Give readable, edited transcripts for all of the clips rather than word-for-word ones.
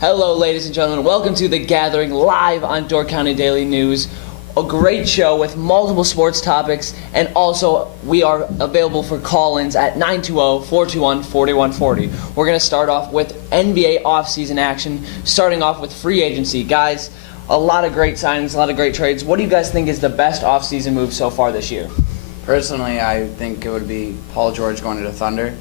Hello, ladies and gentlemen. Welcome to The Gathering, live on Door County Daily News. A great show with multiple sports topics, and also we are available for call-ins at 920-421-4140. We're going to start off with NBA offseason action, starting off with free agency. Guys, a lot of great signings, a lot of great trades. What do you guys think is the best offseason move so far this year? Personally, I think it would be Paul George going to the Thunder.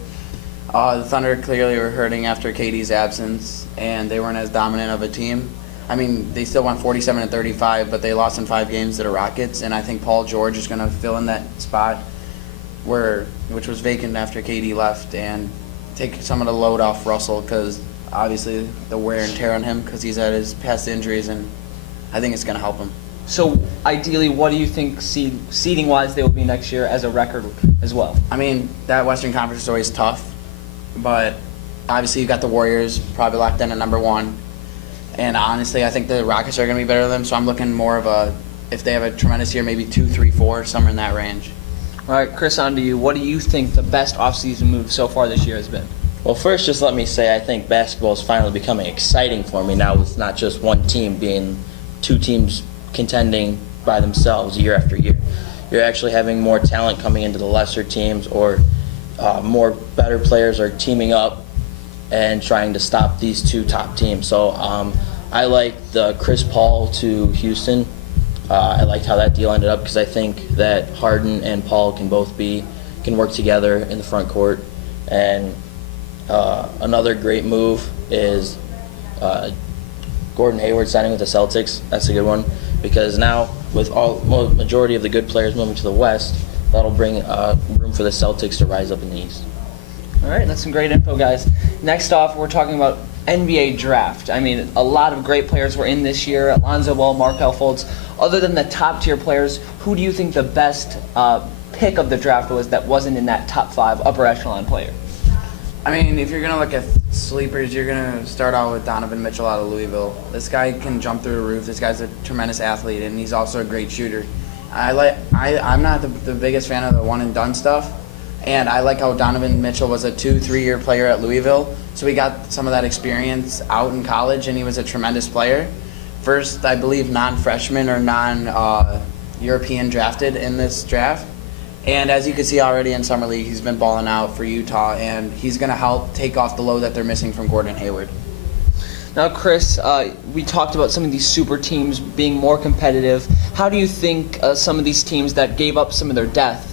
The Thunder clearly were hurting after KD's absence, and they weren't as dominant of a team. I mean, they still won 47-35, but they lost in 5 games to the Rockets, and I think Paul George is going to fill in that spot which was vacant after KD left, and take some of the load off Russell, because obviously the wear and tear on him because he's had his past injuries, and I think it's going to help him. So, ideally, what do you think seeding-wise they will be next year as a record as well? I mean, that Western Conference is always tough, but obviously you've got the Warriors probably locked in at number 1. And honestly, I think the Rockets are going to be better than them, so I'm looking more of if they have a tremendous year, maybe 2, 3, 4, somewhere in that range. All right, Chris, on to you. What do you think the best offseason move so far this year has been? Well, first, just let me say I think basketball is finally becoming exciting for me now, with not just one team being 2 teams contending by themselves year after year. You're actually having more talent coming into the lesser teams, or more better players are teaming up and trying to stop these 2 top teams. So I like the Chris Paul to Houston. I liked how that deal ended up because I think that Harden and Paul can work together in the front court. And another great move is Gordon Hayward signing with the Celtics. That's a good one because now with majority of the good players moving to the West, that'll bring room for the Celtics to rise up in the East. All right, that's some great info, guys. Next off, we're talking about NBA draft. I mean, a lot of great players were in this year. Alonzo Ball, Markelle Fultz. Other than the top-tier players, who do you think the best pick of the draft was that wasn't in that top 5 upper echelon player? I mean, if you're going to look at sleepers, you're going to start out with Donovan Mitchell out of Louisville. This guy can jump through the roof. This guy's a tremendous athlete, and he's also a great shooter. I'm not the biggest fan of the one-and-done stuff, and I like how Donovan Mitchell was a 2-3 year player at Louisville, so he got some of that experience out in college, and he was a tremendous player. First, I believe, non-freshman or non-European drafted in this draft. And as you can see already in Summer League, he's been balling out for Utah, and he's going to help take off the load that they're missing from Gordon Hayward. Now, Chris, we talked about some of these super teams being more competitive. How do you think some of these teams that gave up some of their depth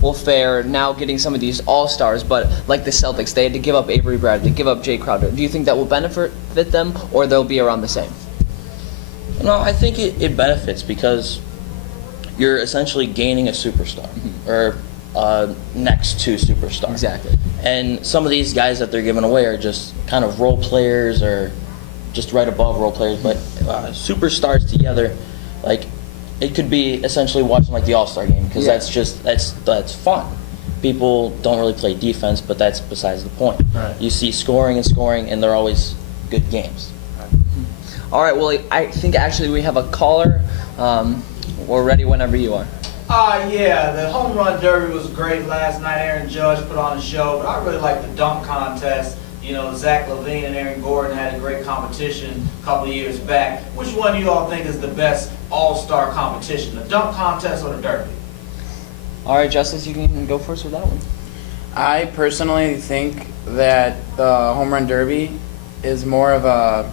will fare now getting some of these all-stars, but like the Celtics, they had to give up Avery Bradley, give up Jay Crowder. Do you think that will benefit them, or they'll be around the same? No, I think it benefits because you're essentially gaining a superstar, or next to superstar. Exactly. And some of these guys that they're giving away are just kind of role players or just right above role players, but superstars together, like it could be essentially watching like the All-Star game because that's fun. People don't really play defense, but that's besides the point. Right. You see scoring, and they're always good games. All right, well, I think actually we have a caller. We're ready whenever you are. Yeah, the home run derby was great last night. Aaron Judge put on a show, but I really like the dunk contest. You know, Zach LaVine and Aaron Gordon had a great competition a couple of years back. Which one do you all think is the best all-star competition, the dunk contest or the derby? All right, Justice, you can go first with that one. I personally think that the home run derby is more of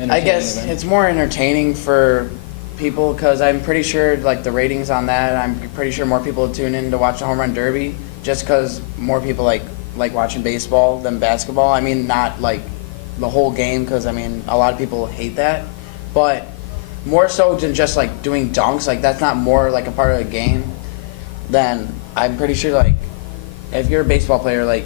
it's more entertaining for people because I'm pretty sure like the ratings on that, I'm pretty sure more people tune in to watch the home run derby just because more people like watching baseball than basketball. I mean, not like the whole game because I mean a lot of people hate that, but more so than just like doing dunks, like that's not more like a part of the game. Then I'm pretty sure like if you're a baseball player, like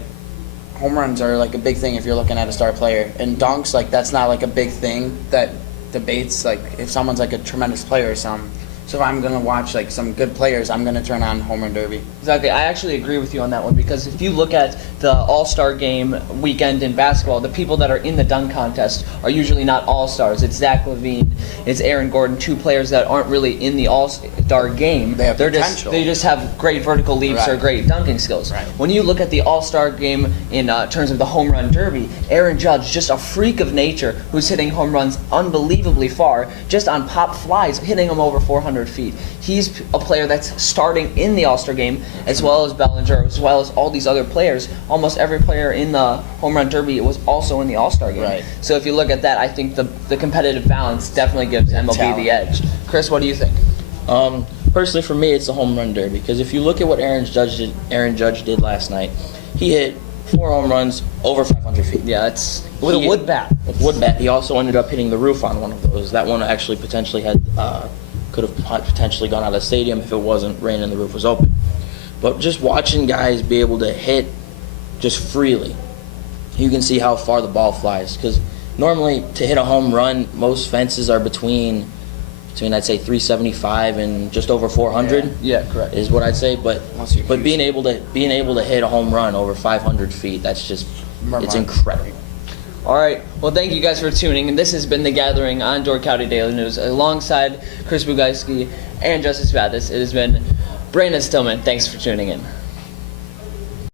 home runs are like a big thing if you're looking at a star player, and dunks like that's not like a big thing that debates like if someone's like a tremendous player or something. So if I'm gonna watch like some good players, I'm gonna turn on Home Run Derby. Exactly. I actually agree with you on that one because if you look at the All-Star game weekend in basketball, the people that are in the dunk contest are usually not All-Stars. It's Zach LaVine, it's Aaron Gordon, two players that aren't really in the All-Star game. They have potential. They just have great vertical leaps or Right. great dunking skills. Right. When you look at the All-Star game in terms of the Home Run Derby, Aaron Judge, just a freak of nature who's hitting home runs unbelievably far, just on pop flies, hitting them over 400 feet. He's a player that's starting in the All-Star game, as well as Bellinger, as well as all these other players. Almost every player in the Home Run Derby was also in the All-Star game. Right. So if you look at that, I think the competitive balance definitely gives MLB talent. the edge. Chris, what do you think? Personally, for me, it's the home run derby because if you look at what Aaron Judge did last night, he hit 4 home runs over 500 feet. Yeah, it's with a He- wood bat. With wood bat, he also ended up hitting the roof on one of those. That one actually potentially could have potentially gone out of the stadium if it wasn't raining and the roof was open. But just watching guys be able to hit just freely, you can see how far the ball flies. Because normally to hit a home run, most fences are between I'd say 375 and just over 400. Yeah, correct. Is what I'd say. But Unless you're being able to hit a home run over 500 feet, that's just it's Remarkable. incredible. All right. Well, thank you guys for tuning in. This has been The Gathering on Door County Daily News alongside Chris Bugajski and Justice Mathis. It has been Brandon Stillman. Thanks for tuning in.